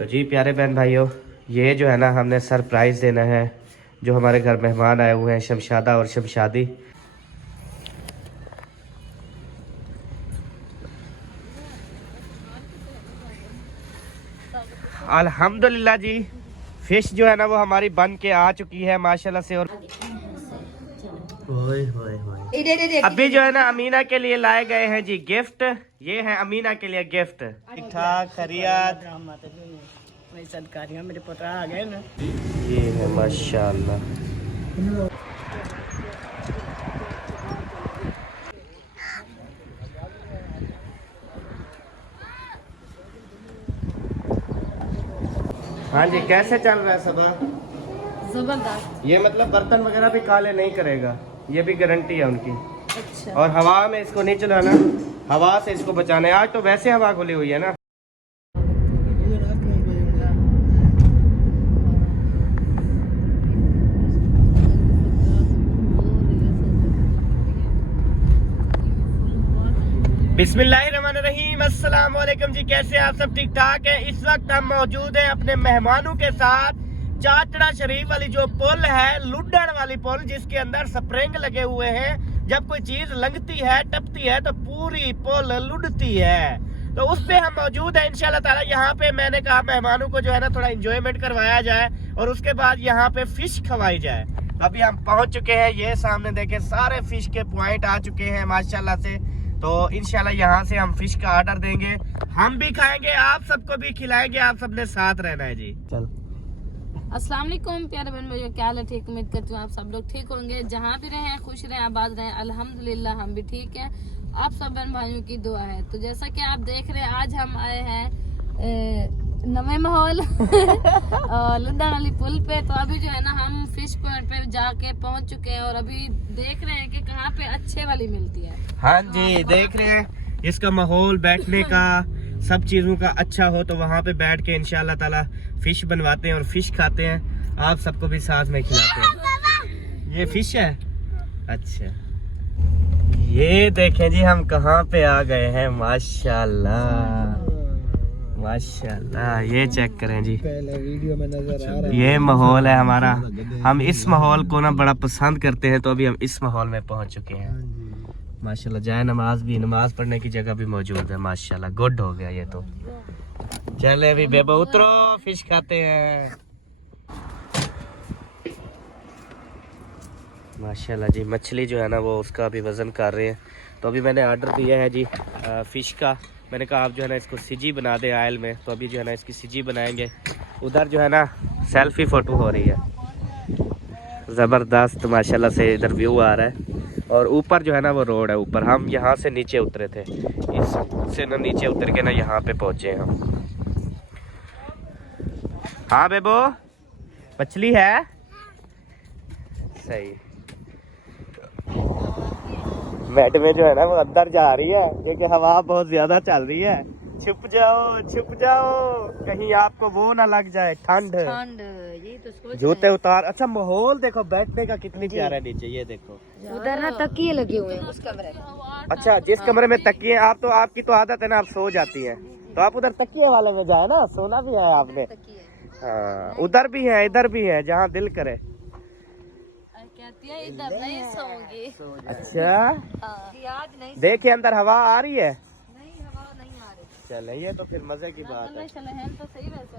तो जी प्यारे बहन भाइयों, ये जो है ना हमने सरप्राइज़ देना है जो हमारे घर मेहमान आए हुए हैं, शमशादा और शमशादी। अल्हम्दुलिल्लाह जी, फिश जो है ना वो हमारी बन के आ चुकी है माशाल्लाह से। और अभी जो है ना अमीना के लिए लाए गए हैं जी गिफ्ट। ये है अमीना के लिए गिफ्ट। ठीक ठाक खैरियत मेरे पुत्र आ गए ना। ये है माशाल्लाह। हाँ जी, कैसे चल रहा है सबा? जबरदस्त। ये मतलब बर्तन वगैरह भी काले नहीं करेगा, ये भी गारंटी है उनकी। अच्छा। और हवा में इसको नहीं चलाना, हवा से इसको बचाना है। आज तो वैसे हवा खुली हुई है ना। बिस्मिल्लाहिर्रहमानिर्रहीम, अस्सलाम वालेकुम जी। कैसे आप सब? ठीक ठाक है। इस वक्त हम मौजूद हैं अपने मेहमानों के साथ चाचड़ा शरीफ वाली जो पुल है, लुड्डन वाली पुल, जिसके अंदर स्प्रिंग लगे हुए हैं। जब कोई चीज लंघती है, टपती है, तो पूरी पुल लुढ़ती है। तो उस पे हम मौजूद हैं इंशाल्लाह ताला। यहाँ पे मैंने कहा मेहमानों को जो है ना थोड़ा इंजॉयमेंट करवाया जाए और उसके बाद यहाँ पे फिश खवाई जाए। अभी हम पहुंच चुके हैं, ये सामने देखें सारे फिश के पॉइंट आ चुके हैं माशाल्लाह से। तो इंशाल्लाह यहाँ से हम फिश का ऑर्डर देंगे, हम भी खाएंगे, आप सबको भी खिलाएंगे। आप सबने साथ रहना है जी। चल। अस्सलाम वालेकुम प्यारे बहन भाइयों, क्या हाल है? ठीक, उम्मीद करती हूँ आप सब लोग ठीक होंगे। जहाँ भी रहें खुश रहें, आबाद रहें। अल्हम्दुलिल्लाह हम भी ठीक हैं। आप सब बहन भाइयों की दुआ है। तो जैसा कि आप देख रहे हैं, आज हम आए हैं नवे माहौल लुड्डन वाली पुल पे। तो अभी जो है ना हम फिश पॉइंट पे जाके पहुँच चुके हैं और अभी देख रहे हैं कि कहाँ पे अच्छे वाली मिलती है। हाँ जी, देख रहे हैं इसका माहौल, बैठने का, सब चीजों का अच्छा हो तो वहाँ पे बैठ के इंशाल्लाह ताला फिश बनवाते हैं और फिश खाते हैं। आप सबको भी साथ में खिलाते हैं। ये फिश है। अच्छा, ये देखें जी हम कहाँ पे आ गए हैं। माशाल्लाह माशाल्लाह, ये चेक करें जी, वीडियो में नजर आ रहा है। ये माहौल है हमारा। हम इस माहौल को ना बड़ा पसंद करते हैं, तो अभी हम इस माहौल में पहुंच चुके हैं माशाल्लाह। जाए नमाज भी, नमाज पढ़ने की जगह भी मौजूद है माशाल्लाह। गुड हो गया ये तो। चले अभी बेबो उतरो, फिश खाते हैं माशाल्लाह जी। मछली जो है ना वो उसका अभी वज़न कर रहे हैं। तो अभी मैंने ऑर्डर दिया है जी फ़िश का। मैंने कहा आप जो है ना इसको सिजी बना दे आयल में। तो अभी जो है ना इसकी सिजी बनाएंगे। उधर जो है ना सेल्फी फ़ोटो हो रही है, ज़बरदस्त माशाल्लाह से इधर व्यू आ रहा है। और ऊपर जो है ना वो रोड है ऊपर। हम यहाँ से नीचे उतरे थे, इससे ना नीचे उतर के ना यहाँ पे पहुँचे हम। हाँ बेबो, मछली है। सही। मैडम जो है ना वो अंदर जा रही है क्योंकि हवा बहुत ज्यादा चल रही है। छुप जाओ छुप जाओ, कहीं आपको वो ना लग जाए ठंड। यही तो सोच जूते उतार। अच्छा, माहौल देखो बैठने का कितनी प्यारा है नीचे। ये देखो उधर ना तकिए लगे हुए हैं उस कमरे में। अच्छा, जिस कमरे में तकिए, आप तो आपकी तो आदत है ना, आप सो जाती है, तो आप उधर तकिए वाले में जाए ना, सोना भी है आपने। हाँ, उधर भी है, इधर भी है, जहाँ दिल करे। कहती है इधर नहीं सोऊंगी। अच्छा, आज नहीं देखिए अंदर हवा आ रही है। नहीं, हवा नहीं आ रही। चले, ये तो फिर मजे की बात है। चले हैं तो सही वैसे।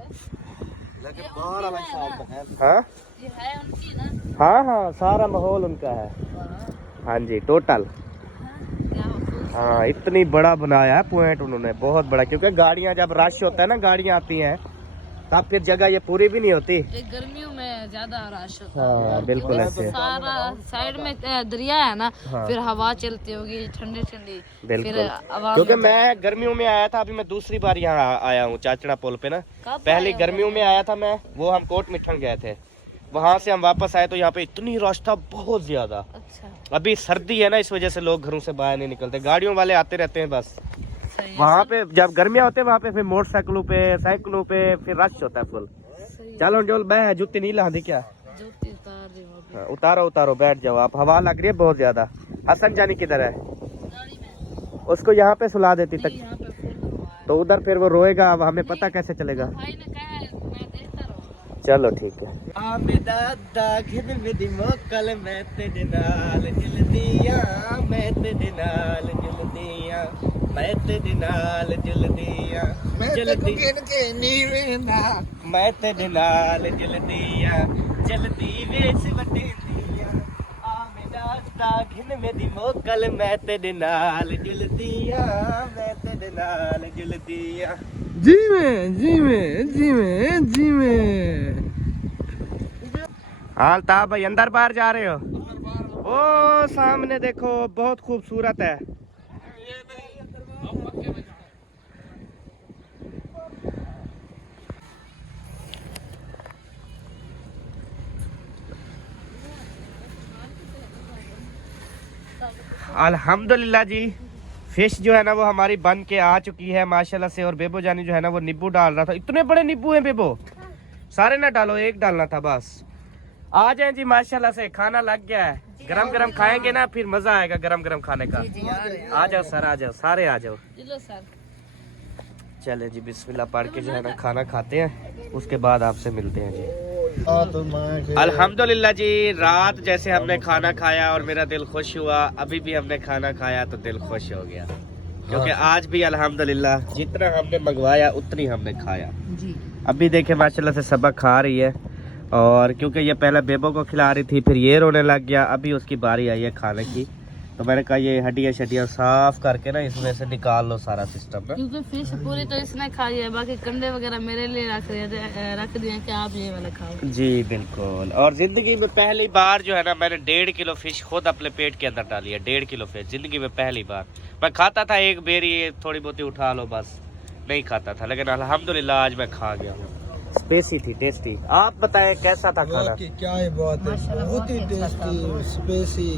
हाँ ये है उनकी ना। हाँ हाँ, सारा माहौल उनका है। हाँ जी, टोटल। हाँ, इतनी बड़ा बनाया है पॉइंट उन्होंने, बहुत बड़ा। क्योंकि गाड़ियाँ जब रश होता है ना, गाड़ियाँ आती हैं, तब फिर जगह ये पूरी भी नहीं होती। गर्मियों में ज्यादा रश होता है। हाँ बिल्कुल ऐसे। सारा साइड में दरिया है ना। हाँ। फिर हवा चलती होगी ठंडी ठंडी। बिल्कुल, क्योंकि मैं गर्मियों में आया था, अभी मैं दूसरी बार यहाँ आया हूँ चाचड़ा पुल पे ना। पहले गर्मियों में आया था मैं, वो हम कोट मिठन गए थे, वहाँ से हम वापस आए तो यहाँ पे इतनी रश था, बहुत ज्यादा। अच्छा। अभी सर्दी है ना, इस वजह से लोग घरों से बाहर नहीं निकलते, गाड़ियों वाले आते रहते हैं बस। वहाँ पे जब गर्मियाँ होते हैं वहाँ पे फिर मोटरसाइकिलों पे, साइकिलों पे फिर रश होता है फुल। चलो जोल, मैं जूती नहीं लादी क्या? जूती उतार रही हूँ अभी। हाँ, उतारो उतारो, बैठ जाओ आप। हवा लग रही है बहुत ज्यादा। हसन जानी किधर है? गाड़ी में। उसको यहाँ पे सुला देती तक। यहाँ पे फुल हवा तो उधर फिर वो रोएगा, अब हमें पता कैसे चलेगा। भाई ने कहा है मैं देखता रहूंगा। चलो ठीक है। मोकल मैं तेरे नाल जल्दियां, मैं तेरे नाल जल्दियां, मैं तेरे नाल जल्दियां, जल्दी मैं तेरे नाल जल्दियां, जल्दी वेस वटेंदियां, आ मेरा दागिन मेरी मोकल मैं तेरे नाल जल्दियां, मैं तेरे नाल जल्दियां। जी में जी में जी में जी में। हाँ ताब भाई अंदर बाहर जा रहे हो? ओ सामने देखो बहुत खूबसूरत है। अल्हम्दुलिल्लाह जी, फिश जो है ना वो हमारी बन के आ चुकी है माशाल्लाह से। और बेबो जानी जो है ना वो नींबू डाल रहा था। इतने बड़े नींबू हैं बेबो, सारे ना डालो, एक डालना था बस। आ जाए जी माशाल्लाह से, खाना लग गया है। गरम गरम खाएंगे ना फिर मजा आएगा गरम गरम खाने का। आ जाओ सर, आ जाओ सारे आ जाओ। चलो सर। चले जी बिस्मिल्लाह पढ़ के जो है ना खाना खाते हैं, उसके बाद आपसे मिलते हैं जी। अल्हम्दुलिल्लाह जी, रात जैसे हमने खाना खाया और मेरा दिल खुश हुआ, अभी भी हमने खाना खाया तो दिल खुश हो गया, क्योंकि आज भी अल्हम्दुलिल्लाह जितना हमने मंगवाया उतनी हमने खाया जी। अभी देखे माशाल्लाह से सबक खा रही है, और क्योंकि ये पहले बेबो को खिला रही थी, फिर ये रोने लग गया, अभी उसकी बारी आई है खाने की। तो मैंने कहा ये हड्डियाँ शड्डियाँ साफ करके ना इसमें से निकाल लो सारा सिस्टम ना, क्योंकि फिश पूरी तो इसने खाई है, बाकी कंडे वगैरह मेरे लिए रख दिए कि आप ये वाला खाओ। जी बिल्कुल। और जिंदगी में पहली बार जो है ना मैंने 1.5 किलो फिश खुद अपने पेट के अंदर डाली है। 1.5 किलो फिश जिंदगी में पहली बार। मैं खाता था एक बेरी थोड़ी बहुत उठा लो बस, नहीं खाता था, लेकिन अल्हम्दुलिल्लाह आज मैं खा गया हूँ। स्पेसी थी, टेस्टी। आप बताएं कैसा था खाना? क्या है, बात है, बहुत ही टेस्टी, स्पेसी,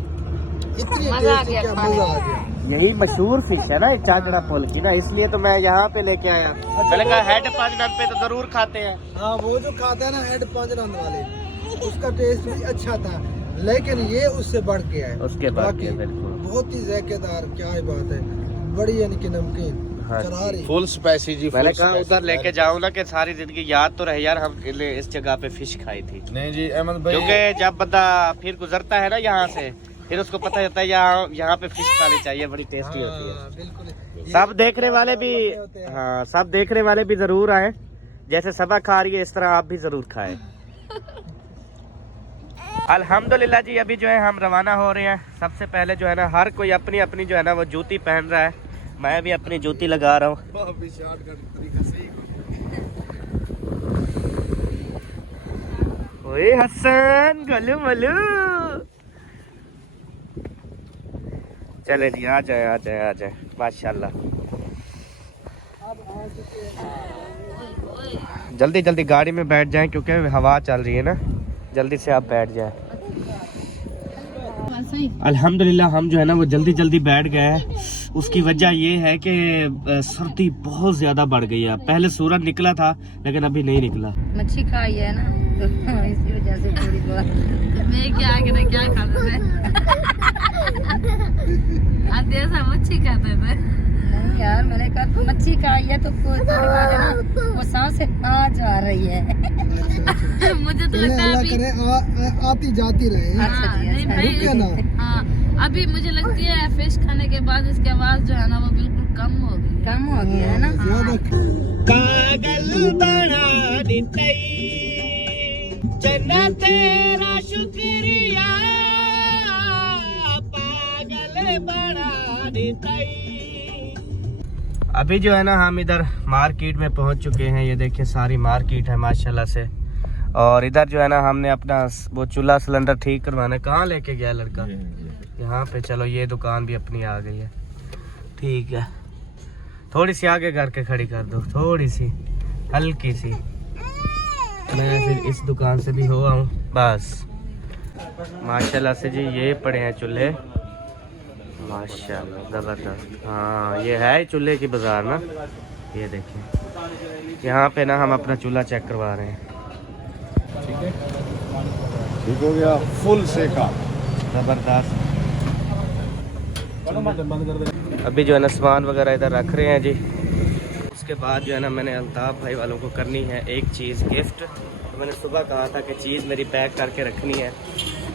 इतनी मजा आ टेस्टी, गया क्या मजा आ गया। यही मशहूर फिश है ना चांदड़ा पुल की ना, इसलिए तो मैं यहाँ पे लेके आया। मैंने कहा हेड 5 रन पे तो जरूर खाते हैं। हाँ, वो जो खाता है ना हेड 5 रन वाले, उसका टेस्ट भी अच्छा था, लेकिन ये उससे बढ़ के है। उसके बाद बिल्कुल बहुत ही जायकेदार, क्या है बात है, बड़ी यानी कि नमकीन, फुल स्पाइसी जी। मैंने कहा उधर लेके जाऊँ ना कि सारी जिंदगी याद तो रहे यार हम इस जगह पे फिश खाई थी। नहीं जी अहमद भाई, क्योंकि जब बंदा फिर गुजरता है ना यहाँ से, फिर उसको पता चलता है यहाँ पे फिश खानी चाहिए, बड़ी टेस्टी होती है। बिल्कुल। सब देखने वाले भी, हाँ सब देखने वाले भी जरूर आए, जैसे सबा खा रही है इस तरह आप भी जरूर खाएं। अल्हम्दुलिल्लाह जी, अभी जो है हम रवाना हो रहे हैं। सबसे पहले जो है ना हर कोई अपनी अपनी जो है ना वो जूती पहन रहा है, मैं भी अपनी जूती लगा रहा हूँ। ओए हसन गलू मलू, चले जी आ जाए आ जाए आ जाए माशाल्लाह। जल्दी जल्दी गाड़ी में बैठ जाएं क्योंकि हवा चल रही है ना, जल्दी से आप बैठ जाएं। अल्हम्दुलिल्लाह हम जो है ना वो जल्दी जल्दी बैठ गए हैं। उसकी वजह ये है कि सर्दी बहुत ज्यादा बढ़ गई है। पहले सूरज निकला था लेकिन अभी नहीं निकला। मच्छी खाई है ना तो इसी वजह से थोड़ी बहुत मैं क्या करे क्या खाते थे आधे ऐसा मच्छी खाते थे। नहीं यार, मैंने कहा मच्छी खाई है तो वो सांस आ जा रही है। मुझे तो लगता है अभी आती जाती रहे। नहीं भाई, ना। हाँ अभी मुझे लगती है फिश खाने के बाद इसकी आवाज जो है ना वो बिल्कुल कम हो गई है ना। कागल बना देते जना तेरा शुक्रिया, पागल बना देते। अभी जो है ना हम इधर मार्केट में पहुंच चुके हैं। ये देखिए सारी मार्केट है माशाल्लाह से। और इधर जो है ना हमने अपना वो चूल्हा सिलेंडर ठीक करवाना। कहाँ लेके गया लड़का? यहाँ पे। चलो ये दुकान भी अपनी आ गई है, ठीक है। थोड़ी सी आगे करके खड़ी कर दो, थोड़ी सी हल्की सी। मैं फिर इस दुकान से भी हो आऊँ बस। माशाल्लाह से जी ये पड़े हैं चूल्हे माशाल्लाह ज़बरदस्त। हाँ ये है चूल्हे की बाजार ना। ये देखिए यहाँ पे ना हम अपना चूल्हा चेक करवा रहे हैं। ठीक हो गया, फुल सेका, ज़बरदस्त। अभी जो है ना सामान वगैरह इधर रख रहे हैं जी। उसके बाद जो है ना मैंने अल्ताफ़ भाई वालों को करनी है एक चीज़ गिफ्ट। तो मैंने सुबह कहा था कि चीज़ मेरी पैक करके रखनी है।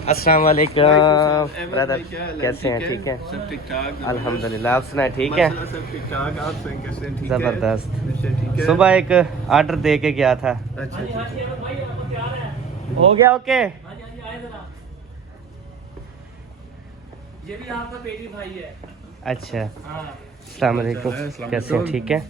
अस्सलाम वालेकुम ब्रदर, कैसे हैं? ठीक है, सब ठीक ठाक। अल्हम्दुलिल्लाह। आप सुनाए? ठीक है, सब ठीक ठाक। आप कैसे हैं? ठीक है? ज़बरदस्त। सुबह एक ऑर्डर दे के गया था। अच्छा हो गया ओके। ये भी आपका पेटी भाई है। अच्छा, अस्सलाम वालेकुम, कैसे हैं? ठीक है,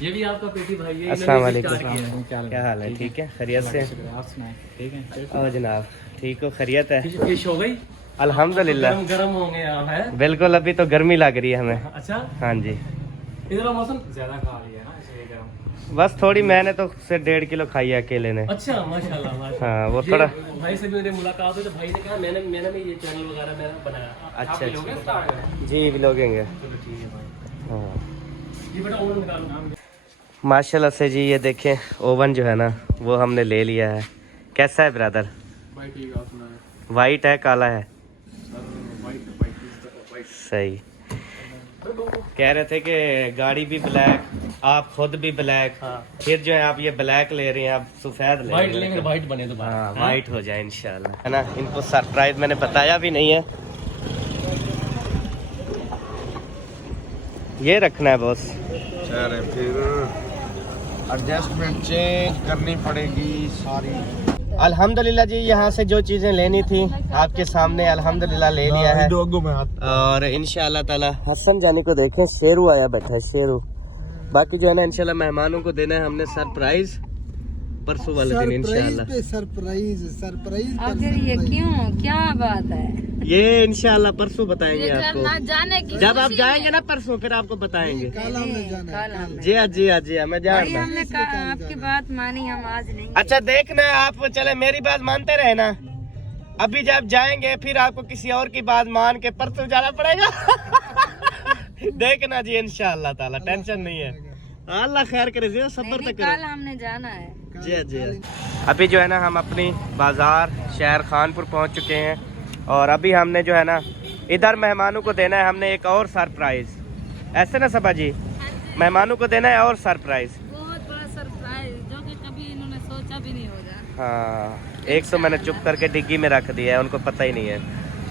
ये भी आपका पेटी भाई है। अस्सलाम वालेकुम, क्या हाल है? ठीक है, खैरियत से? आप सुनाए? ठीक है। और जनाब ठीक हो, खैरियत है? फिश हो गई? अल्हम्दुलिल्लाह। गरम होंगे आप, है? बिल्कुल, अभी तो गर्मी लग रही है हमें। अच्छा, हाँ जी, इधर का मौसम ज्यादा खा लिया ना, इसलिए गरम। बस थोड़ी, मैंने तो सिर्फ 1.5 किलो खाई है अकेले ने। अच्छा, माशाल्लाह माशाल्लाह। हाँ, वो ये थोड़ा भाई से भी मेरी मुलाकात हुई तो भाई ने कहा मैंने भी ये चैनल वगैरह मैंने बनाया। अच्छा, आप लोगे स्टार्ट करें? जी व्लॉगिंग। चलो ठीक है भाई। हाँ ये बेटा ओवन निकालो। माशाल्लाह से जी, ये देखें ओवन जो है ना वो हमने ले लिया है। कैसा है ब्रदर? भाई ठीक, आप सुनाए? वाइट है काला है? सही। कह रहे थे कि गाड़ी भी ब्लैक, आप खुद भी ब्लैक, फिर जो है आप ये ब्लैक ले रहे हैं, आप सफेद ले वाइट रहे लेंगे, हैं। वाइट बने तो हाँ, वाइट हो जाए इंशाल्लाह, है ना। इनको सरप्राइज मैंने बताया भी नहीं है। ये रखना है बॉस। चले फिर एडजस्टमेंट चेंज करनी पड़ेगी सारी। अल्हम्दुलिल्लाह जी, यहाँ से जो चीज़ें लेनी थी आपके सामने अल्हम्दुलिल्लाह ले लिया है। और इंशाअल्लाह ताला हसन जानी को देखें, शेरू आया बैठा है, शेरू। बाकी जो है ना इंशाल्लाह मेहमानों को देना है हमने सरप्राइज परसों वाले दिन इंशाल्लाह। सरप्राइज आखिर ये क्यों, क्या बात है? ये इंशाल्लाह परसों बताएंगे आपको। ना जाने की जब आप जाएंगे ना परसों, फिर आपको बताएंगे। कल हमने जाना है। जी हाँ, जी हाँ, जी हाँ, मैं जा रहा हूँ। हमने कहा आपकी बात मानी, हम आज नहीं। अच्छा देखना, आप चले मेरी बात मानते रहे ना। अभी जब जाएंगे फिर आपको किसी और की बात मान के परसों जाना पड़ेगा। देखना जी इंशाअल्लाह ताला, टेंशन नहीं है। अल्लाह खैर करे जी, सब्र तक कल हमने जाना है। जी जी। अभी जो है ना हम अपनी बाजार शहर खानपुर पहुंच चुके हैं और अभी हमने जो है ना इधर मेहमानों को देना है हमने एक और सरप्राइज। ऐसे ना सबा जी, मेहमानों को देना है और सरप्राइज, बहुत बड़ा सरप्राइज जो कि कभी इन्होंने सोचा भी नहीं होगा। हाँ, 100 मैंने चुप करके डिग्गी में रख दिया है, उनको पता ही नहीं है।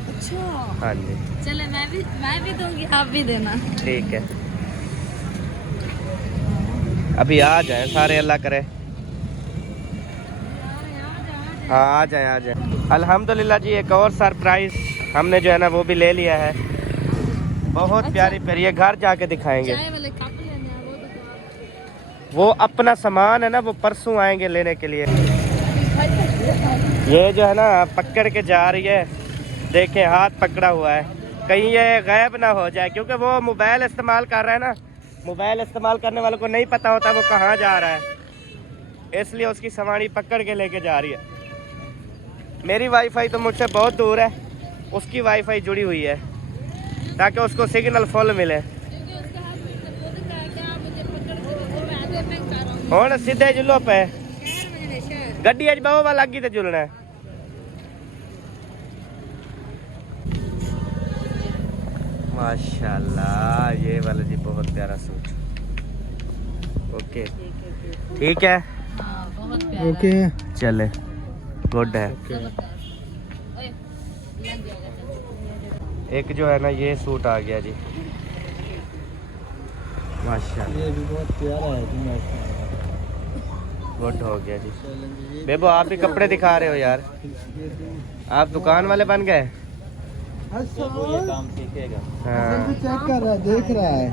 अच्छा, हाँ जी, चले मैं भी दूंगी, आप भी देना। ठीक है, अभी आ जाए सारे, अल्लाह करे। हाँ, आ जाए। अल्हम्दुलिल्लाह जी, एक और सरप्राइज हमने जो है ना वो भी ले लिया है। बहुत प्यारी प्यारी, घर जाके दिखाएंगे। चाय वाले कप लेने हैं, वो अपना सामान है ना, वो परसों आएंगे लेने के लिए। ये जो है ना पकड़ के जा रही है, देखें हाथ पकड़ा हुआ है, कहीं ये गायब ना हो जाए, क्योंकि वो मोबाइल इस्तेमाल कर रहा है ना। मोबाइल इस्तेमाल करने वालों को नहीं पता होता वो कहाँ जा रहा है, इसलिए उसकी सामानी पकड़ के लेके जा रही है। मेरी वाईफाई तो मुझसे बहुत दूर है, उसकी वाईफाई जुड़ी हुई है ताकि उसको सिग्नल फुल मिले। ਹੁਣ सीधे जुलो पे गड्डी अज बहु वाला लगी तो जुलना है। माशाल्लाह, ये वाला जी बहुत प्यारा सूट। ओके, ठीक है, बहुत प्यारा। ओके, चले, गुड है। एक जो है ना ये सूट आ गया जी, माशाल्लाह, ये भी बहुत प्यारा है। गुड हो गया जी। बेबो आप भी कपड़े दिखा रहे हो यार, आप दुकान वाले बन गए। काम सीखेगा। हाँ, चेक कर रहा है, देख रहा है,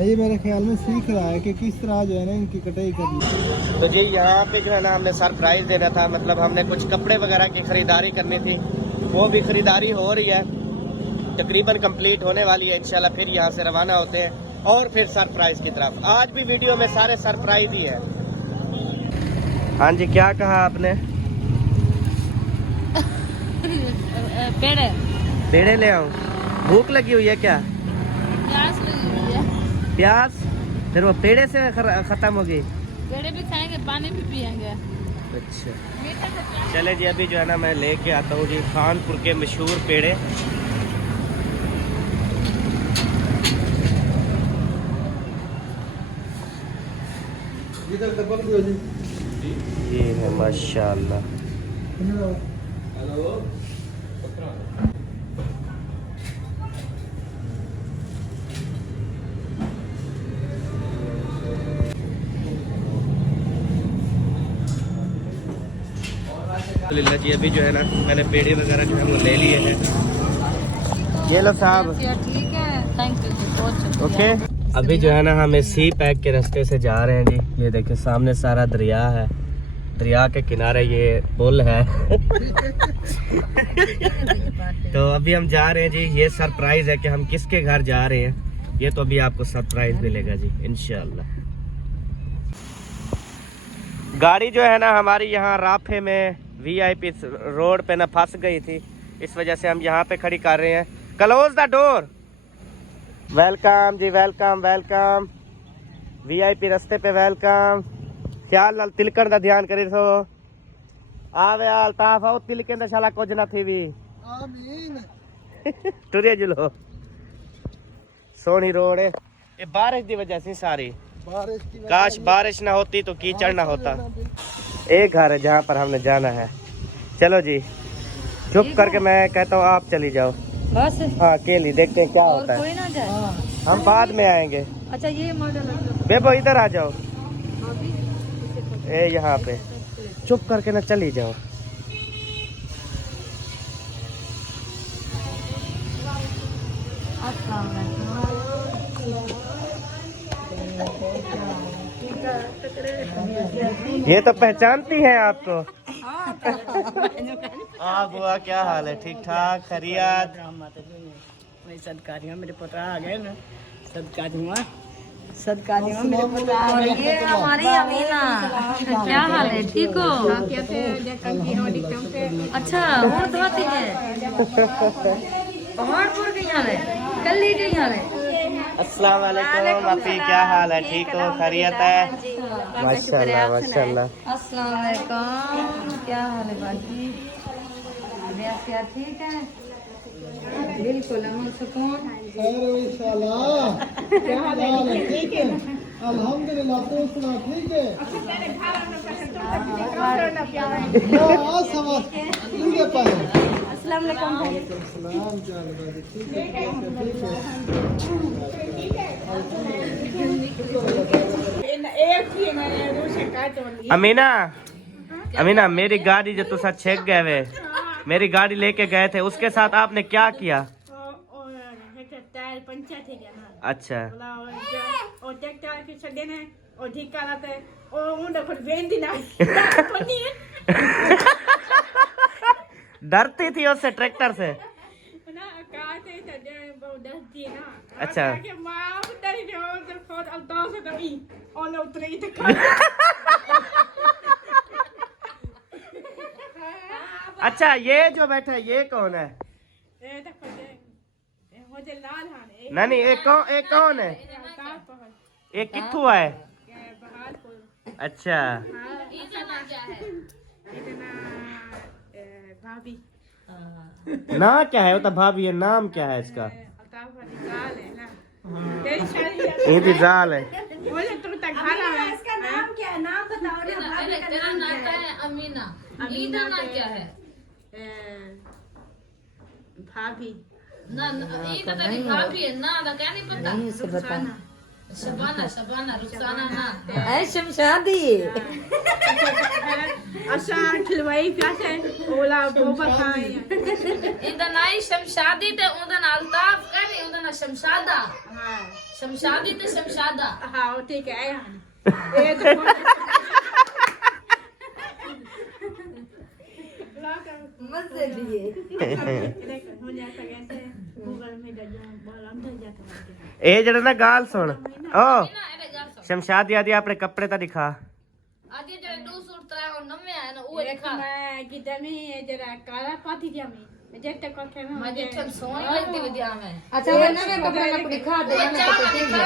ये मेरे ख्याल में सीख रहा है कि किस तरह जो है ना इनकी कटाई करनी। तो जी यहाँ पे जो है ना हमने सरप्राइज देना था, मतलब हमने कुछ कपड़े वगैरह की खरीदारी करनी थी, वो भी खरीदारी हो रही है, तकरीबन कंप्लीट होने वाली है इंशाल्लाह। फिर यहाँ से रवाना होते हैं और फिर सरप्राइज की तरफ। आज भी वीडियो में सारे सरप्राइज ही है। हाँ जी, क्या कहा आपने? पेड़े पेड़े ले आऊं? भूख लगी हुई है क्या? प्यास लगी हुई है। प्यास फिर वो पेड़े से खत्म होगी? पेड़े भी खाएंगे, पानी भी पियेंगे। अच्छा, चले जी, अभी जो है ना मैं लेके आता हूँ जी खानपुर के मशहूर पेड़े। इधर डबल भी हो जी। ये है माशाल्लाह। अल्हम्दुलिल्लाह जी, अभी जो है ना मैंने पेड़े वगैरह जो है वो ले लिए हैं। ये लो साहब, ठीक है, थैंक यू, बहुत ओके। अभी जो है ना हम सी पैक के रास्ते से जा रहे हैं जी। ये देखिए सामने सारा दरिया है, दरिया के किनारे ये पुल है। तो अभी हम जा रहे हैं जी। ये सरप्राइज है कि हम किसके घर जा रहे हैं, ये तो अभी आपको सरप्राइज मिलेगा जी इंशाल्लाह। गाड़ी जो है ना हमारी यहाँ राफे में VIP रोड पे ना फंस गई थी, इस वजह से हम यहाँ पे खड़ी कर रहे हैं। Close the door. वेलकम जी, वेलकम वेलकम। VIP रास्ते पे वेलकम। ख्याल नाल तिलकन दा ध्यान करी सो। आवे आल ताफ आओ तिलकन दा शाला कुछ ना थी भी। आमीन। टुरे जुलो। सोनी रोड है, ये बारिश की वजह से सारी। बारिश की वजह काश बारिश ना होती तो कीचड़ ना होता। एक घर है जहाँ पर हमने जाना है। चलो जी, चुप करके मैं कहता हूँ आप चली जाओ बस। हाँ अकेली, देखते हैं क्या होता है। कोई ना जाए। हम बाद में आएंगे। अच्छा ये मॉडल बेबो इधर आ जाओ, ए यहाँ पे चुप करके ना चली जाओ। ये तो पहचानती हैं आपको। हाँ बुआ, क्या हाल है? ठीक ठाक, खैरियत? सदकारियों मेरे पुत्र आ गए ना, सदकारियों मेरे पुत्र आ गए। ये हमारी अमीना, क्या हाल है? ठीक हो? अच्छा और धोती है पहाड़पुर के यहाँ है, कल्ली के यहाँ है। अस्सलाम वालेकुम आपी, क्या हाल है? ठीक हो, खैरियत है? माशाल्लाह माशाल्लाह। अस्सलाम वालेकुम, क्या हाल है बाजी? क्या ठीक है? बिल्कुल अमन सुकून। खैर इंशाल्लाह। क्या हाल है? ठीक है अल्हम्दुलिल्लाह। तो सुना ठीक है। हाँ समझ ठीक है पाए। अस्सलाम वालेकुम। सलाम क्या लगा ठीक है। अमीना, अमीना मेरी गाड़ी जो तुसा छेक गए वे, मेरी गाड़ी लेके गए थे, उसके साथ आपने क्या किया? टायर पंचर थे क्या ना, अच्छा और ट्रैक्टर के छड़े ने और ठीक कराते और उन पर वेन दी ना पनी है डरती थी उससे, ट्रैक्टर से? ना कार से चढ़े बहुत डरती है ना। अच्छा। के मां डर जो उधर खोद अल्ताफ से दबी और उतरी तो अच्छा ये जो बैठा है ये कौन है? ए देखो ये मुझे लाल हाने नहीं ये कौन है? ये किथू है? बहालपुर। अच्छा भाभी ना क्या है? वो तो भाभी है, नाम क्या है इसका? अल्ताफ वाली लाल है ना तेरी शादी इंतजाल है। मुझे तुम तक घर आवे। इसका नाम क्या है? नाम बताओ ना। भाभी का नाम क्या है? अमीना। अमीना नाम क्या है? भाभी ना ये तो तेरी भाभी है ना, तो क्या नहीं पता? नहीं उसे बता। शबाना शबाना रुखसाना ना है शमशादी। अच्छा खिलवाई प्यासे ओला बोबा खाए इधर नाई शमशादी ते उधर अल्ताफ का नहीं, उधर शमशादा। हां शमशादी ते शमशादा। हां ठीक है ये तो मजे लिए हो जाता कैसे गूगल में बोल अंदर जाता ए जरा ना गाल सुन ओ शमशाद यादी अपने कपड़े ता दिखा। आदि जो दो सूट तरा और नमे है ना वो दिखा। मैं किधर में जरा काला पाती दिया मैं जेट को के में मजे सब सोनी लगती विद्या में। अच्छा वो नवे कपड़े में दिखा दे, नवे कपड़े दिखा।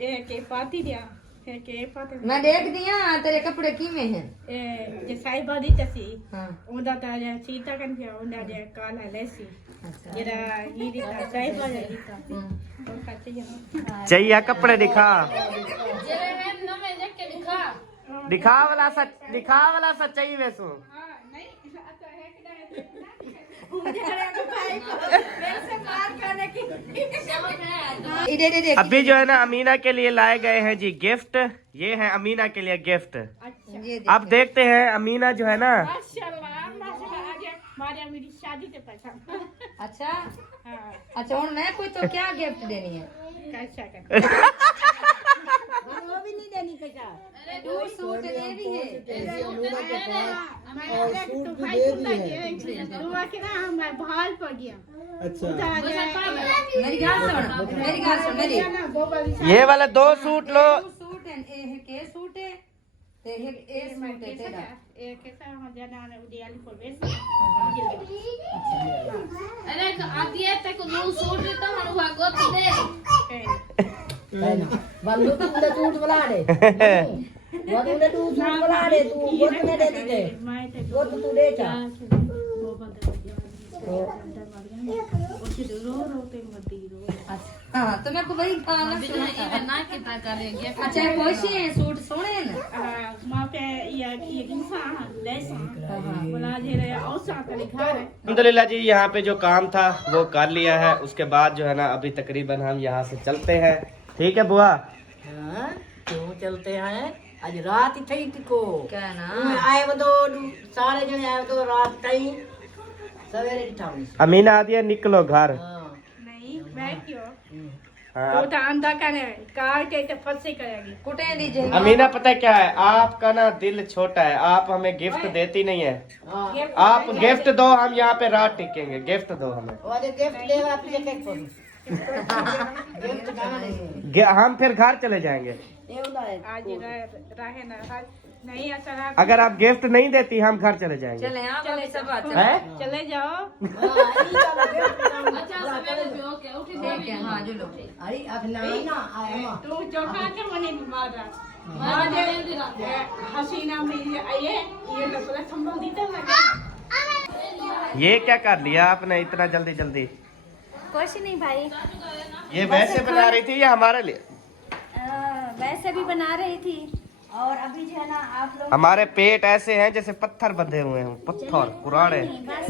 ए के पाती दिया है के पाती मैं देख दिया तेरे कपड़े की में है। ए जे साहिबा दी तसी हां उदा ता सीता कन के उदा जे काला लेसी जरा ही दी ता साहिबा दी ता तो कच्चे चाहिए कपड़े दिखा। जेरे है नवे जके दिखा दिखा वाला सच्चाई वैसो अभी जो है ना अमीना के लिए लाए गए हैं जी गिफ्ट। ये है अमीना के लिए गिफ्ट। अब देखते हैं अमीना जो है ना मेरी शादी के पैसा। अच्छा अच्छा और मैं कोई तो क्या गिफ्ट देनी है? वो भी नहीं देनी पैसा। तू सूट दे भी है और सूट भी दे दी है। भाल पड़ गया। अच्छा मेरी गाल सुन मेरी ये वाला 2 सूट लो। सूट है के सूट है ते सूट है तेरा एक कैसा हम जाना उड़ियाली पर बेस। अरे आप ये तक नो सूट देता हूं हुआ गोत दे बंदू तूने सूट बुला दे। वो तूने सूट बुला दे तू गोत में दे दे। गोत तू दे जा। हां तो मैं को वही गाना सुना था ना कितना करेंगे। अच्छा खुशी है सूट सोने ना मां पे ये इंसान लेसा बुला दे रहे और साथ घर है। अल्हम्दुलिल्लाह जी यहाँ पे जो काम था वो कर लिया है। उसके बाद जो है ना अभी तकरीबन हम यहाँ से चलते हैं। ठीक है बुआ? क्यों चलते हैं? आज रात ही थी को क्या ना आए वो तो सारे जने आए तो रात कहीं सवेरे की ठाउनी। अमीना आती है निकलो घर। नहीं बैठियो हाँ। तो अंधा करने कार के तो फंसे करेगी। कुटे दीजिए अमीना पता है क्या है, आपका ना दिल छोटा है, आप हमें गिफ्ट देती नहीं है। आप गिफ्ट दो, हम यहाँ पे रात टिकेंगे। गिफ्ट दो हमें। और गिफ्ट देवा पीछे केक को गिफ्ट कहां नहीं हम फिर घर चले जाएंगे। आज रहे ना नहीं अच्छा अगर आप गिफ्ट नहीं देती हम घर चले जाएंगे। चले आप अभी सब अच्छा है? चले जाओ। अच्छा सवेरे भी ओके उठी ठीक है। हां जो लो अरे अब नहीं ना आया तू चौका के मने मारा हसीना मेरी ये तो पूरा संभल दीते लगे। ये क्या कर लिया आपने इतना जल्दी जल्दी? कुछ नहीं भाई, ये वैसे बना रही थी या हमारे लिए? वैसे भी बना रही थी और अभी जो है ना आप लोग हमारे पेट ऐसे हैं जैसे पत्थर बंधे हुए हैं, पत्थर कुराड़े।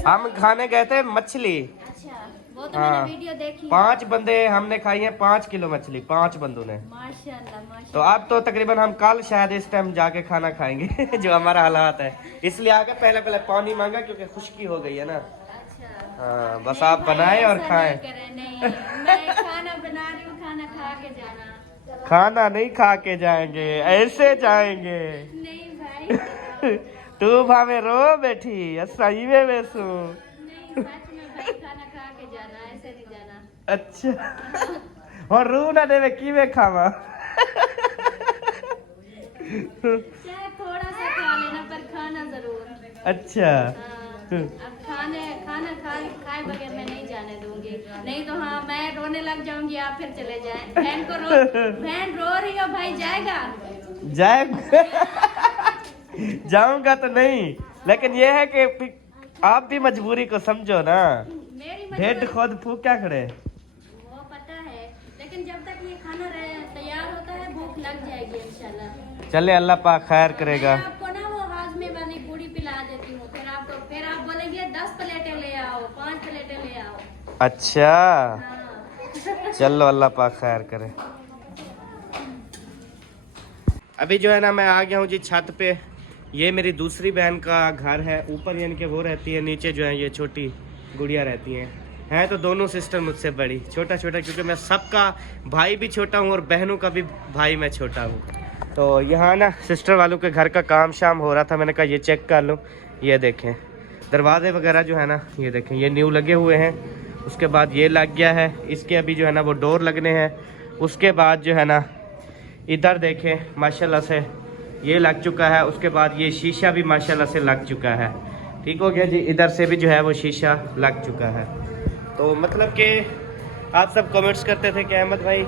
हम खाने गए थे मछली। अच्छा वो तो हाँ। मैंने वीडियो देखी। 5 बंदे हमने खाई है 5 किलो मछली, 5 बंदों ने। माशाल्लाह तो माशाल्लाह। अब तो तकरीबन हम कल शायद इस टाइम जाके खाना खाएंगे जो हमारा हालात है। इसलिए आगे पहले पानी मांगा क्योंकि खुश्की हो गई है ना। अच्छा हाँ बस आप बनाए और खाएं। नहीं मैं खाना बना रही हूँ, खाना खा के जाना। खाना नहीं खा के जाएंगे, ऐसे जाएंगे। नहीं भाई तू भावे रो बेटी सही में बेसू। नहीं सच में भाई, खाना खा के जाना, ऐसे नहीं जाना। अच्छा और रू ना देवे की वे खावा। चाहे थोड़ा सा खा लेना पर खाना जरूर। अच्छा हाँ, अब खाना खाए बगैर मैं नहीं जाने दूंगी। नहीं तो हाँ मैं रोने लग जाऊंगी, आप फिर चले जाएं। बहन रो रही हो भाई, जाएगा जाए जाऊंगा तो नहीं, लेकिन ये है कि आप भी मजबूरी को समझो ना। मेरी ढेड मजबूरी खुद फूक क्या करे। वो पता है, लेकिन जब तक ये खाना तैयार होता है भूख लग जाएगी इंशाल्लाह। चले अल्लाह पाक खैर करेगा। मैं आपको ना वो हाजमे वाली पूरी पिला देती हूँ, फिर आप बोलेंगे 10 प्लेटें ले आओ, 5 प्लेटें ले आओ। अच्छा हाँ चलो अल्लाह पाक खैर करे। अभी जो है ना मैं आ गया हूँ जी छत पे। ये मेरी दूसरी बहन का घर है। ऊपर यानी कि वो रहती है, नीचे जो है ये छोटी गुड़िया रहती हैं तो दोनों सिस्टर मुझसे बड़ी। छोटा क्योंकि मैं सबका भाई भी छोटा हूँ और बहनों का भी भाई मैं छोटा हूँ। तो यहाँ ना सिस्टर वालों के घर का काम शाम हो रहा था। मैंने कहा ये चेक कर लूँ। ये देखें दरवाजे वगैरह जो है ना, ये देखें ये न्यू लगे हुए हैं। उसके बाद ये लग गया है, इसके अभी जो है ना वो डोर लगने हैं। उसके बाद जो है ना इधर देखें माशाल्लाह से ये लग चुका है। उसके बाद ये शीशा भी माशाल्लाह से लग चुका है। ठीक हो गया जी, इधर से भी जो है वो शीशा लग चुका है। तो मतलब कि आप सब कमेंट्स करते थे कि अहमद भाई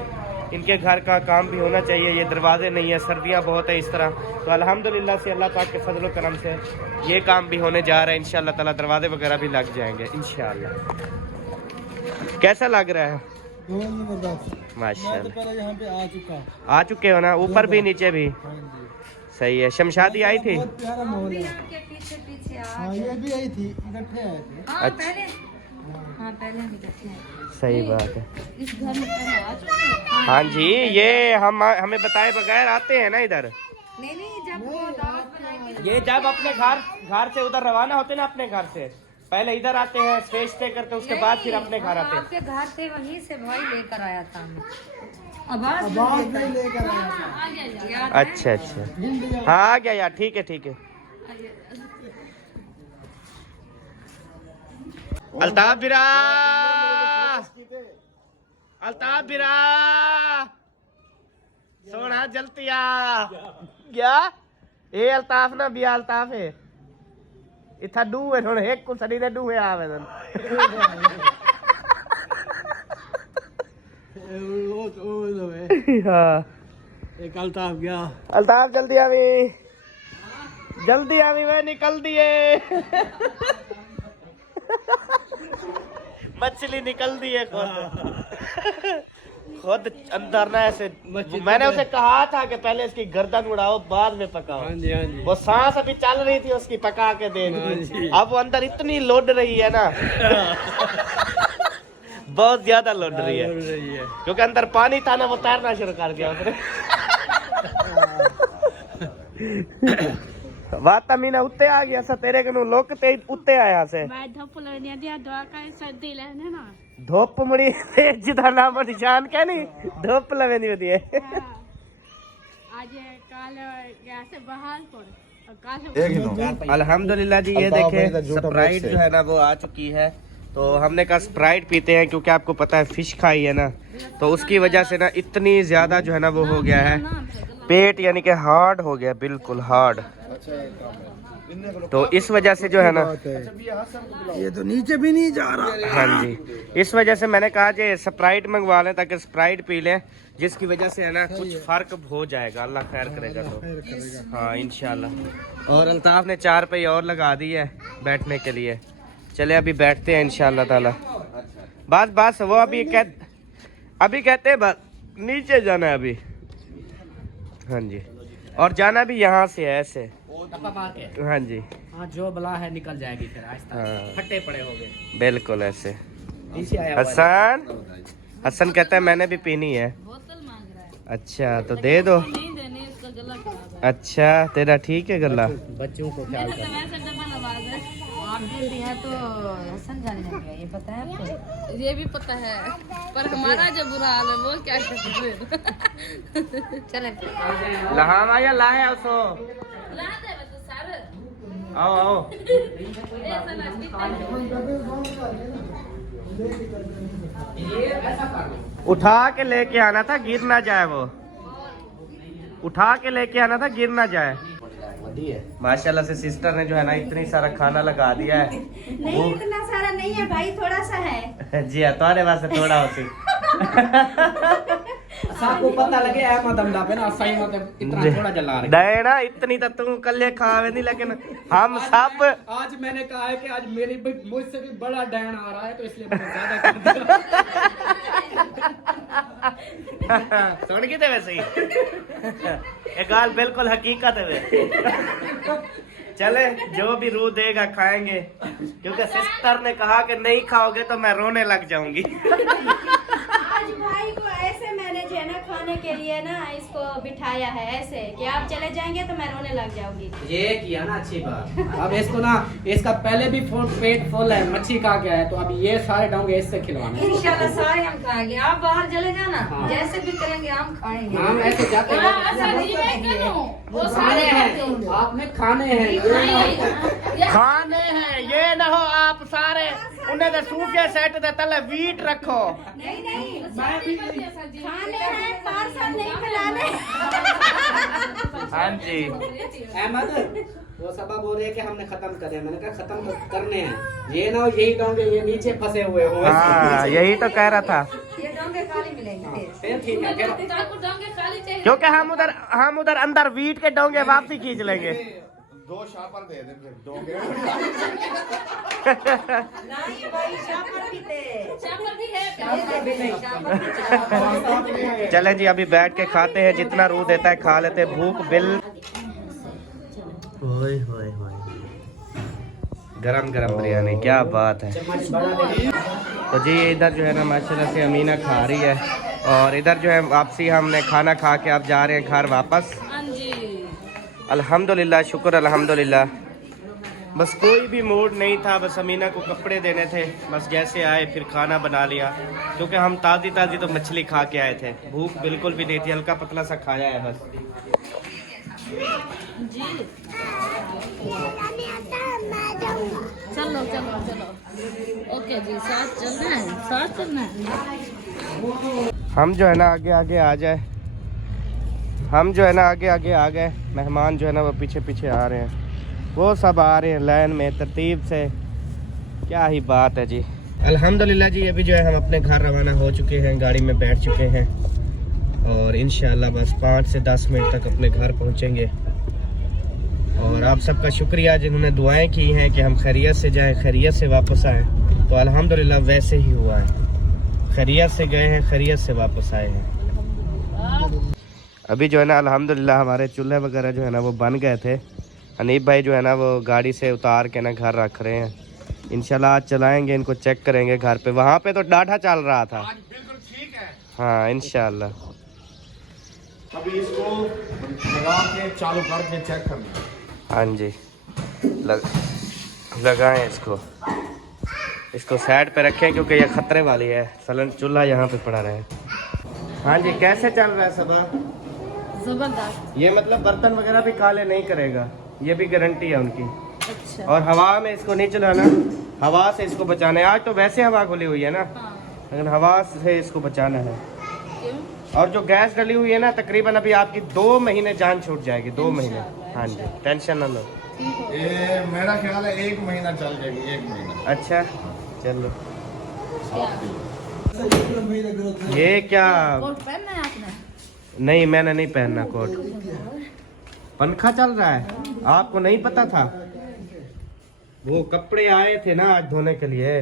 इनके घर का काम भी होना चाहिए, ये दरवाजे नहीं है, सर्दियाँ बहुत है इस तरह। तो अल्हम्दुलिल्लाह से अल्लाह पाक के फजल करम से ये काम भी होने जा रहा है इंशाल्लाह ताला। दरवाजे वगैरह भी लग जाएंगे इंशाल्लाह। कैसा लग रहा है? माशाल्लाह पहले यहाँ पे आ चुका। आ चुके हो ना, ऊपर भी नीचे भी। सही है। शमशादी आई थी? बहुत प्यारा माहौल है। हाँ ये भी आई थी, इकट्ठे आए थे। अच्छा सही बात है। इस घर में पहले आ चुके हैं। हाँ जी, ये हमें बताए बगैर आते हैं ना इधर। ये जब अपने घर से उधर रवाना होते ना, अपने घर से पहले इधर आते हैं, स्टे स्टे करते हैं, उसके बाद फिर अपने घर आते हैं। आपके घर से वहीं से भाई लेकर आया था हमें। आवाज नहीं लेकर आया था। आ गया। अच्छा अच्छा, हाँ आ गया यार, ठीक है ठीक है। अल्ताफ बिरा, अल्ताफ बिरा, सोना जलती आ क्या? ये अल्ताफ ना बिया अल्ताफ है। इतना डू है थोड़ा, एक को सनी ने डू है आवेदन। हाँ एक अल्ताफ गया। अल्ताफ जल्दी आवी मैं निकल दिए। मछली निकल दी है खुद अंदर ना ऐसे। मैंने उसे कहा था कि पहले इसकी गर्दन उड़ाओ बाद में पकाओ। हाँ जी हाँ जी। वो सांस अभी चल रही थी उसकी, पका के दे दी। अब वो अंदर इतनी लोड रही है ना, बहुत ज्यादा लोड रही है, क्योंकि अंदर पानी था ना, वो तैरना शुरू कर दिया उसने। बात मीना उत्ते आ गया सा तेरे कनु लोक ते उत्ते आया से। मैं धूप लेने दिया दवा का सर्दी लेने ना। धूप मुड़ी जिदा नाम निशान क्या नहीं, धूप लवे नहीं होती है। आज काल गया से बाहर पर अल्हम्दुलिल्लाह जी। ये देखें स्प्राइट जो है ना वो आ चुकी है, तो हमने कहा स्प्राइट पीते हैं, क्योंकि आपको पता है फिश खाई है ना, तो उसकी वजह से ना इतनी ज्यादा जो है ना वो हो गया है पेट, यानी कि हार्ड हो गया, बिल्कुल हार्ड। तो इस वजह से जो है ना, ये तो नीचे भी नहीं जा रहा। हाँ जी, इस वजह से मैंने कहा कि स्प्राइट मंगवा लें, ताकि स्प्राइट पी लें, जिसकी वजह से है ना कुछ फर्क हो जाएगा, अल्लाह खैर करेगा तो। हाँ इंशाल्लाह। और अल्ताफ ने 4 पे और लगा दी है बैठने के लिए। चले अभी बैठते हैं इंशाल्लाह ताला। बस वो अभी कहते हैं बस नीचे जाना है अभी। हाँ जी, और जाना भी यहाँ से है ऐसे। हाँ जी हाँ, जो बला है निकल जाएगी फिर आहिस्ता। हाँ फटे पड़े हो गए बिल्कुल ऐसे। नीचे आया हुआ है। हसन कहता है मैंने भी पीनी है। बोतल मांग रहा है। अच्छा तो दे दो। नहीं देने, इसका गला खराब है। अच्छा तेरा ठीक है गला। बच्चों को ख्याल मेरे तो वैसे डबल आवाज है। आप देती हैं तो हसन जाने लग गया, ये पता है आपको? ये भी पता है, पर हमारा जो बुरा हाल है वो क्या करे। चले लहाम आया लाए उसो। ला दे बस सारे। आओ उठा के लेके आना था, गिर ना जाए वो। उठा के लेके आना था, गिर ना जाए। माशाल्लाह से सिस्टर ने जो है ना इतनी सारा खाना लगा दिया है। नहीं इतना सारा नहीं है भाई, थोड़ा सा है। जी हाँ, तुम्हारे वास्ते थोड़ा होती। सबको पता लगे अहमद अमला पे ना सही मतलब इतना थोड़ा जला रहे। दे ना इतनी तो तू कल खावे नहीं, लेकिन हम सब आज मैंने कहा है कि आज मेरी मुझसे भी बड़ा डैन आ रहा है, तो इसलिए मैंने ज्यादा कर दिया। सुन के थे वैसे ही। एक गाल बिल्कुल हकीकत है वे। चले जो भी रू देगा खाएंगे, क्योंकि सिस्टर ने कहा कि नहीं खाओगे तो मैं रोने लग जाऊंगी। आज भाई को ऐसे मैंने जो है ना खाने के लिए ना इसको बिठाया है ऐसे कि आप चले जाएंगे तो मैं रोने लग जाऊंगी। ये किया ना अच्छी बात। अब इसको ना, इसका पहले भी पेट फुल है, मच्छी खा गया है, तो अब ये सारे डोंगे इससे खिलवाने। इंशाल्लाह सारे हम खाएंगे। आप बाहर चले जाना, हाँ। जैसे भी करेंगे हम खाएंगे। हम ऐसे जाते हैं। वो खाने सारे हैं, आपने खाने हैं। खाने हैं, ये ना हो आप सारे उन्हें तो सूफे सेट दे तले वीट रखो। नहीं नहीं खाने हैं, पार्सल नहीं खिलाने। हाँ जी अहमद वो सब बोल रहे कि हमने खत्म करे, मैंने कहा खत्म तो करने हैं, ये ना हो यही डोंगे ये नीचे फंसे हुए हो। हाँ यही तो कह रहा था। ये डोंगे खाली मिलेंगे। फिर ठीक है, फिर डोंगे खाली चाहिए। क्योंकि हम उधर अंदर वीट के डोंगे वापसी खींच लेंगे। 2 शापर दे दे फिर 2 नहीं भाई शापर भी थे। चापर भी है। शापर भी नहीं, शापर भी। चले जी अभी बैठ के खाते हैं, जितना रू देता है खा लेते हैं। भूख बिल ओए होए होए, गरम गरम बिरयानी, क्या बात है। चम्मच बड़ा दे। तो जी इधर जो है ना माशाल्लाह से अमीना खा रही है, और इधर जो है वापसी हमने खाना खा के अब जा रहे हैं घर वापस। हाँ जी। अल्हम्दुलिल्लाह, शुक्र अल्हम्दुलिल्लाह। बस कोई भी मूड नहीं था, बस अमीना को कपड़े देने थे, बस जैसे आए फिर खाना बना लिया, क्योंकि हम ताज़ी ताज़ी तो मछली खा के आए थे, भूख बिल्कुल भी नहीं थी, हल्का पतला सा खाया है बस। जी चलो चलो चलो, ओके जी, साथ चलना है, साथ चलना है। हम जो है ना आगे आगे आ जाए, हम जो है ना आगे आगे आ गए, मेहमान जो है ना वो पीछे पीछे आ रहे हैं, वो सब आ रहे हैं लाइन में तरतीब से, क्या ही बात है जी। अल्हम्दुलिल्लाह जी, अभी जो है हम अपने घर रवाना हो चुके हैं, गाड़ी में बैठ चुके हैं, और इंशाल्लाह बस 5 से 10 मिनट तक अपने घर पहुंचेंगे। और आप सबका शुक्रिया जिन्होंने दुआएं की हैं कि हम खैरियत से जाएं, खैरियत से वापस आएँ, तो अल्हम्दुलिल्लाह वैसे ही हुआ है, खैरियत से गए हैं, खैरियत से वापस आए हैं। अभी जो है ना अल्हम्दुलिल्लाह हमारे चूल्हे वगैरह जो है ना वो बन गए थे, हनीफ भाई जो है ना वो गाड़ी से उतार के ना घर रख रहे हैं, इंशाल्लाह आज चलाएंगे, इनको चेक करेंगे घर पे। वहाँ पे तो डाढ़ा चल रहा था, आज बिल्कुल ठीक है। हाँ इंशाल्लाह। अभी इसको लगा के चालू करके चेक करना। हाँ जी, लगाएं इसको, इसको साइड पे रखें क्योंकि ये खतरे वाली है, सलन चूल्हा यहाँ पे पड़ा रहे। हाँ जी, कैसे चल रहा है सबा? जबरदस्त। ये मतलब बर्तन वगैरह भी काले नहीं करेगा, ये भी गारंटी है उनकी। अच्छा। और हवा में इसको नहीं चलाना, हवा से इसको बचाना है। आज तो वैसे हवा खुली हुई है ना, हाँ। लेकिन हवा से इसको बचाना है। क्यों? और जो गैस डली हुई है ना, तकरीबन अभी आपकी 2 महीने जान छूट जाएगी, 2 महीने। हाँ जी, टेंशन ना लो। ये मेरा ख्याल है 1 महीना चल जाएगी, 1 महीना। अच्छा चलो। ये क्या? कोट पहनना है आपने? नहीं, मैंने नहीं पहनना कोट, पंखा चल रहा है, आपको नहीं पता था? वो कपड़े आए थे ना आज धोने के लिए,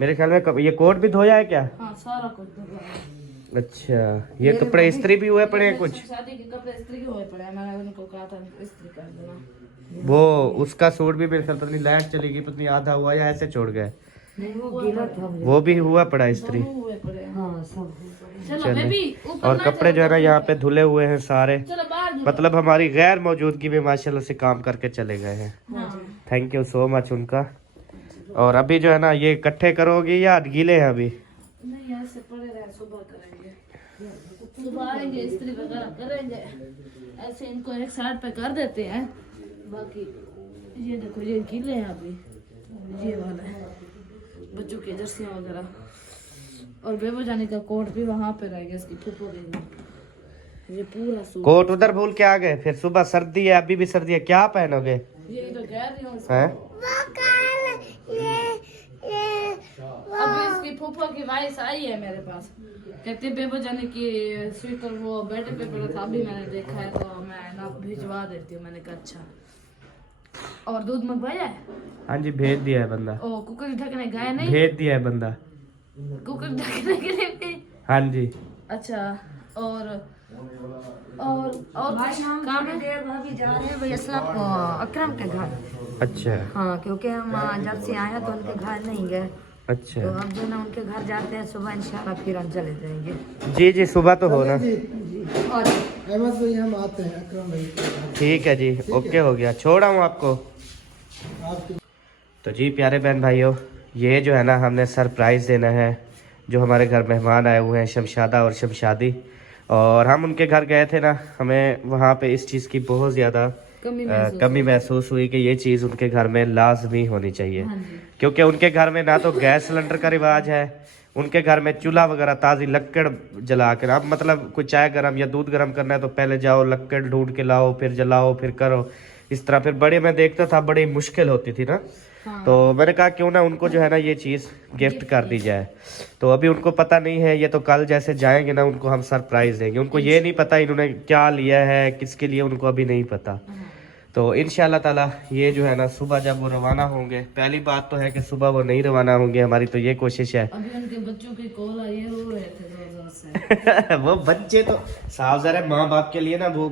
मेरे ख्याल में ये कोट भी धोया है क्या? हाँ, सारा कोट धोया है। अच्छा, ये कपड़े इस्त्री भी हुए पड़े हैं कुछ? शादी के कपड़े इस्त्री हुए पड़े हैं, मैंने उनको कहा था इस्त्री कर देना। वो उसका सूट भी मेरे ख्याल पता नहीं लाइट चली गई, पता नहीं आधा हुआ या ऐसे छोड़ गए, वो भी हुआ पड़ा इस्त्री। हुए पड़े हैं। हाँ सब चलो बेबी, ऊपर और ना कपड़े जो है ना यहाँ पे धुले हुए हैं सारे, चलो बाहर धो। मतलब हमारी गैर मौजूदगी में माशाल्लाह से काम करके चले गए हैं। थैंक यू सो मच उनका। और अभी जो है ना ये इकट्ठे करोगी या गीले हैं अभी? नहीं, ऐसे पड़े रहे, सुबह करेंगे, सुबह आएंगे, इस्त्री वगैरह करेंगे। ऐसे इनको एक साइड पे कर देते हैं, बाकी ये देखो ये गीले हैं अभी, ये वाला है बच्चों की जर्सियाँ वगैरह, और बेबो जाने का कोट भी वहाँ पे रह गया, इसकी फूफो देगी। ये पूरा सूट, कोट उधर भूल के आ गए, फिर सुबह सर्दी है, अभी भी सर्दी है, क्या पहनोगे? यही तो कह रही हूँ। हैं? अभी इसकी फूफो की वाइस आई है मेरे पास, कहते बेबो जाने की स्वेटर वो बेड पे पड़ा था, अभी मैंने देखा है तो मैं ना भिजवा देती हूँ। मैंने कहा अच्छा। और दूध मंगवाया है? हाँ जी, भेज दिया है बंदा, ओ कुकर ढकने गए नहीं? भेज दिया है बंदा, कुकर ढकने के लिए भी? हाँ जी। अच्छा। और भाई हम काम है? देर भाभी जा रहे हैं भैया असलम अकरम के घर। अच्छा हाँ, क्योंकि हम जब से आए तो उनके घर नहीं गए, अच्छा। तो हम जो ना उनके घर जाते हैं सुबह इंशाल्लाह, फिर हम चले जाएंगे। जी जी, सुबह तो हो ना। और अहमद भाई हम आते हैं, अकरम भाई ठीक है जी, ओके हो गया, छोड़ा हूँ आपको। आपके तो जी प्यारे बहन भाइयों, ये जो है ना हमने सरप्राइज़ देना है जो हमारे घर मेहमान आए हुए हैं, शमशादा और शमशादी, और हम उनके घर गए थे ना, हमें वहाँ पे इस चीज़ की बहुत ज़्यादा कमी महसूस हुई कि ये चीज़ उनके घर में लाजमी होनी चाहिए, क्योंकि उनके घर में ना तो गैस सिलेंडर का रिवाज है, उनके घर में चूल्हा वगैरह ताज़ी लकड़ जला कर, अब मतलब कोई चाय गर्म या दूध गर्म करना है तो पहले जाओ लकड़ ढूंढ के लाओ, फिर जलाओ, फिर करो, इस तरह फिर बड़े मैं देखता था बड़ी मुश्किल होती थी ना। तो मैंने कहा क्यों ना उनको जो है ना ये चीज़ गिफ्ट कर दी जाए। तो अभी उनको पता नहीं है, ये तो कल जैसे जाएंगे ना उनको हम सरप्राइज़ देंगे, उनको ये नहीं पता इन्होंने क्या लिया है, किसके लिए, उनको अभी नहीं पता। तो इंशाल्लाह ताला ये जो है ना सुबह जब वो रवाना होंगे, पहली बात तो है कि सुबह वो नहीं रवाना होंगे, हमारी तो ये कोशिश है। अभी उनके बच्चों की कॉल आई है, रो रहे थे जोर से। वो बच्चे तो साफ जरा माँ बाप के लिए ना वो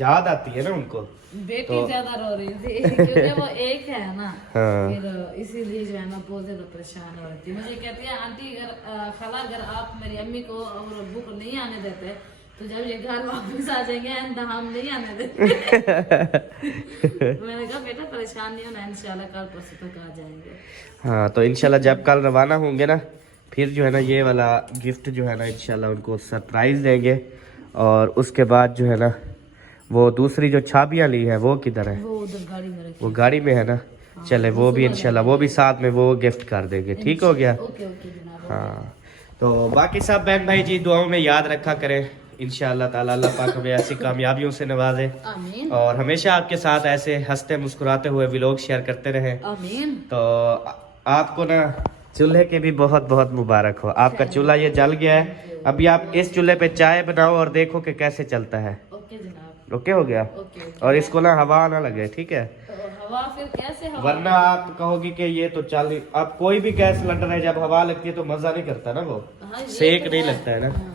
याद आती है ना उनको। बेटी ज्यादा रो रही थी क्योंकि वो एक है ना, हाँ। फिर इसीलिए जो है ना बहुत ज्यादा परेशान हो रही थी। मुझे कहती है आंटी अगर खाला अगर आप मेरी अम्मी को और अब्बू को नहीं आने देते तो जब ये घर वापस आ जाएंगे तो हम नहीं आने देते। मैंने कहा बेटा परेशान नहीं होना, इंशाल्लाह कल परसों तक आ जाएंगे। हाँ तो इंशाल्लाह जब कल रवाना होंगे ना फिर जो है ना ये वाला गिफ्ट जो है ना इंशाल्लाह उनको सरप्राइज देंगे। और उसके बाद जो है ना वो दूसरी जो चाबियाँ ली है वो किधर है? वो उधर गाड़ी में रखी। वो गाड़ी में है ना। चले वो भी इंशाल्लाह वो भी साथ में वो गिफ्ट कर देंगे। ठीक हो गया? ओके ओके जनाब। हाँ तो बाकी सब बहन भाई जी दुआओं में याद रखा करें इंशाअल्लाह ताला। अल्लाह पाक हमें ऐसी कामयाबियों से नवाजे आमीन और हमेशा आपके साथ ऐसे हंसते मुस्कुराते हुए व्लॉग शेयर करते रहे। आमीन। तो आपको ना चूल्हे के भी बहुत बहुत मुबारक हो। आपका चूल्हा ये जल गया है, अभी आप इस चूल्हे पे चाय बनाओ और देखो कि कैसे चलता है। ओके जनाब। ओके हो गया? ओके। और इसको ना हवा ना लगे, ठीक है? तो हवा फिर कैसे हवा? वरना आप कहोगी कि ये तो चल, अब कोई भी गैस सिलेंडर है जब हवा लगती है तो मजा नहीं करता ना, वो हाँ, ये सेक तो नहीं है। लगता है ना। हाँ।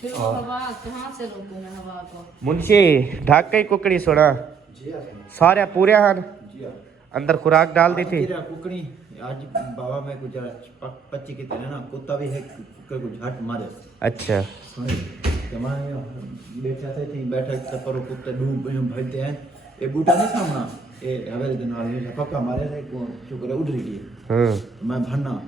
फिर वो हवा कहाँ से रोकूं मैं हवा को? मुंशी ढाक के कुकड़ी सोना सारे पूरे हान अंदर खुराक डाल दी थी। कुकड़ी आज बाबा में कुछ पच्ची की तरह ना कुत्ता भी है, कुकर को झट मारे। अच्छा बैठा थे थी बैठक से पर कुत्ते डूब भरते हैं। ये बूटा नहीं सामना ये हवेली दिन वाले पक्का मारे थे को शुक्र उड़ रही है। मैं भरना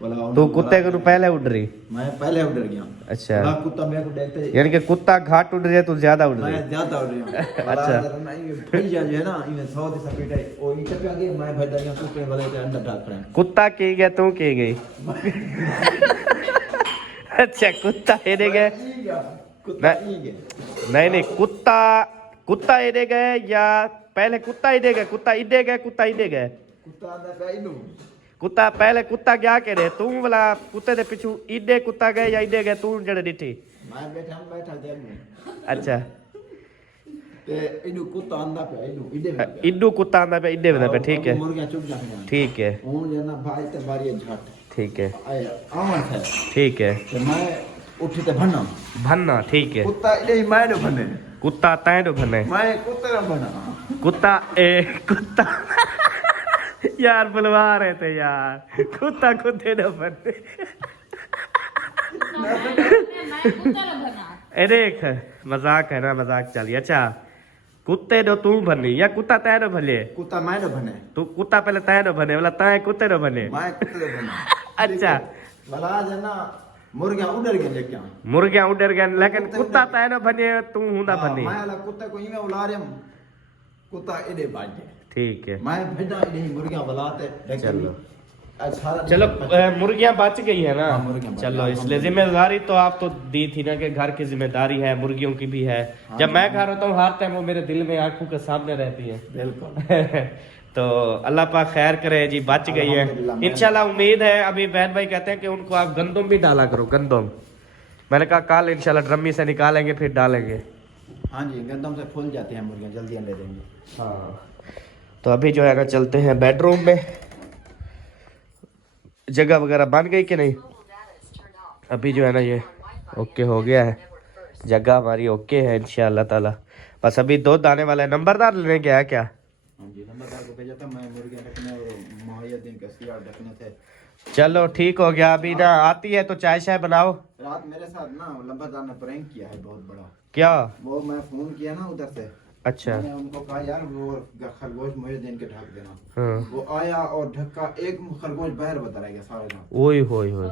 बोला तू कुत्ते को पहले उड़ रही? मैं पहले उड़ गया। अच्छा बोला कुत्ता मेरे को देखते यानी कि कुत्ता घाट उड़ रही है, तू ज्यादा उड़ रही मैं है। ज्यादा उड़ रहा हूं। अच्छा। भैया जो है ना इन्हें 100 दिशा पीटा ओ ई चप्पा के मैं भर दिया कुत्ते वाले के अंदर ढाक रहे हैं। कुत्ता की गया तू की गई? अच्छा कुत्ता हेरे गए? कुत्ता ई गए। नहीं कुत्ता हेरे गए या पहले कुत्ता इधे गए? कुत्ता इधे गए, कुत्ता इधे गए? कुत्ता अंदर का इनु कुत्ता पहले कुत्ता क्या कह रहे तू वाला कुत्ते दे पिछू इधे कुत्ता गए या इधे गए तू जड़े डिठी? मैं बैठा जेल में। अच्छा ते इनु कुत्ता अंदर पे इनु इधे में इड्डू कुत्ता आंदा पे इधे पे, ठीक है मुर्गियां चुप जाते ठीक है हूं जना भाई ते बारी झट ठीक है आया आवन है ठीक है। ते मैं उठी ते भन्ना भन्ना ठीक है। कुत्ता इधे ही मैं भन्ने कुत्ता तैं भन्ने मैं कुत्ते ना भन्ना कुत्ता कुत्ता यार बुलवा रहे थे यार, कुत्ता कुत्ते न भन्ने। मैं कुत्ता ना बना। ए देख मजाक है ना, मजाक चलिए। अच्छा कुत्ते दो तू भन्नी या कुत्ता तैं न भले? कुत्ता मैं ना भन्ने तू कुत्ता पहले तैं न भन्ने वाला तैं कुत्ते न भन्ने? मैं कुत्ते भन्ना। अच्छा भला जना मुर्गियां उड़र गए लेके मुर्गियां उड़र गए लेकिन कुत्ता तैं न भन्ने तू हुंदा भन्नी। मैं वाला कुत्ते को इमे उला रहे कुत्ता इधे बाजे ठीक है मैं भेजा इधे मुर्गियां बुलाते चलो अच्छा चलो मुर्गियां बच गई है ना। हाँ, मुर्गियां बच चलो गई। इसलिए जिम्मेदारी तो आप तो दी थी ना कि घर की जिम्मेदारी है, मुर्गियों की भी है। जब मैं घर होता हूँ हर टाइम वो मेरे दिल में आंखों के सामने रहती है। बिल्कुल। तो अल्लाह पाक खैर करे जी, बच गई है इंशाल्लाह। उम्मीद है अभी बहन भाई कहते हैं कि उनको आप गंदम भी डाला करो, गंदम। मैंने कहा कल इंशाल्लाह ड्रमी से निकालेंगे फिर डालेंगे। हाँ जी गंदम से फूल जाते हैं मुर्गियां, जल्दी अंडे देंगे। हाँ तो अभी जो है ना चलते हैं बेडरूम में। जगह वगैरह बन गई कि नहीं? अभी जो है ना ये ओके हो गया है, जगह हमारी ओके है इंशाल्लाह ताला। बस अभी दूध आने वाला है। नंबरदार लेने गया है क्या? हाँ जी नंबरदार को भेजा था मैं मुर्गियां रखने और मुहैय्यदीन का सियार रखने थे। चलो ठीक हो गया। अभी ना आती है तो चाय शाय बनाओ। रात मेरे साथ ना लंबरदार ने प्रैंक किया है बहुत बड़ा। क्या? वो मैं फोन किया ना उधर से, अच्छा मैंने उनको कहा यार वो खरगोश मुहैय्यदीन के ढक देना। हाँ वो आया और ढक्का एक खरगोश बाहर बता गया सारे रात। ओए होए होए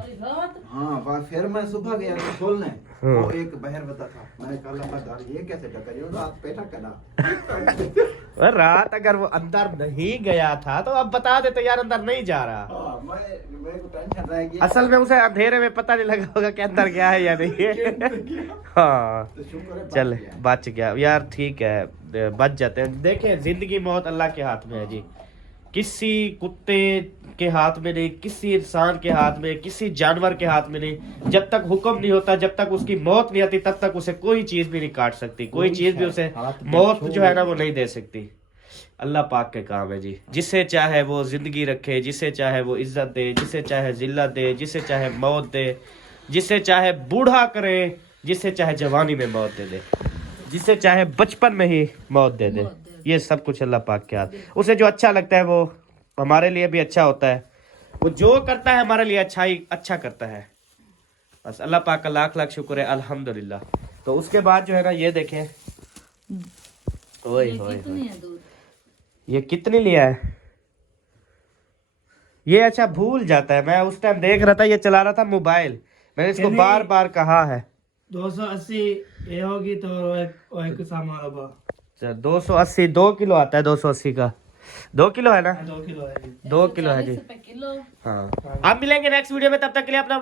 हाँ फिर मैं सुबह गया तो खोलने हाँ। वो एक बाहर बता था। मैंने कहा लंबरदार ये कैसे ढका? ये रात पेटा करना। और रात अगर वो अंदर नहीं गया था तो अब बता दे तो यार अंदर नहीं जा रहा। हाँ, मेरे को टेंशन रह गया। असल में उसे अंधेरे में पता नहीं लगा होगा कि अंदर गया है या नहीं। हाँ तो शुक्र है चल बच गया यार, ठीक है बच जाते हैं। देखें जिंदगी मौत अल्लाह के हाथ में है जी, किसी कुत्ते के हाथ में नहीं, किसी इंसान के हाथ में, किसी जानवर के हाथ में नहीं। जब तक हुक्म नहीं होता, जब तक उसकी मौत नहीं आती, तब तक उसे कोई चीज भी नहीं काट सकती, कोई चीज भी उसे मौत जो है ना वो नहीं दे सकती। अल्लाह पाक के काम है जी। जिसे चाहे वो जिंदगी रखे, जिसे चाहे वो इज्जत दे, जिसे चाहे जिल्लत दे, जिसे चाहे मौत दे, जिसे चाहे बूढ़ा करे, जिसे चाहे जवानी में मौत दे दे, जिसे चाहे बचपन में ही मौत दे दे। ये सब कुछ अल्लाह पाक के हाथ। उसे जो अच्छा लगता है वो हमारे लिए भी अच्छा होता है। वो जो करता है हमारे लिए अच्छा करता है। बस अल्लाह पाक का लाख लाख शुक्र है, अल्हम्दुलिल्लाह। तो उसके बाद जो है ना, ये देखें, ओए होए ये कितनी लिया है ये। अच्छा भूल जाता है। मैं उस टाइम देख रहा था, ये चला रहा था मोबाइल, मैंने इसको बार बार कहा है। 280 ये होगी तो एक सामान होगा। 280 2 किलो आता है। 280 का 2 किलो है ना? 2 किलो है। 2 किलो है जी। किलो। हाँ, आप मिलेंगे नेक्स्ट वीडियो में। तब तक के लिए अपना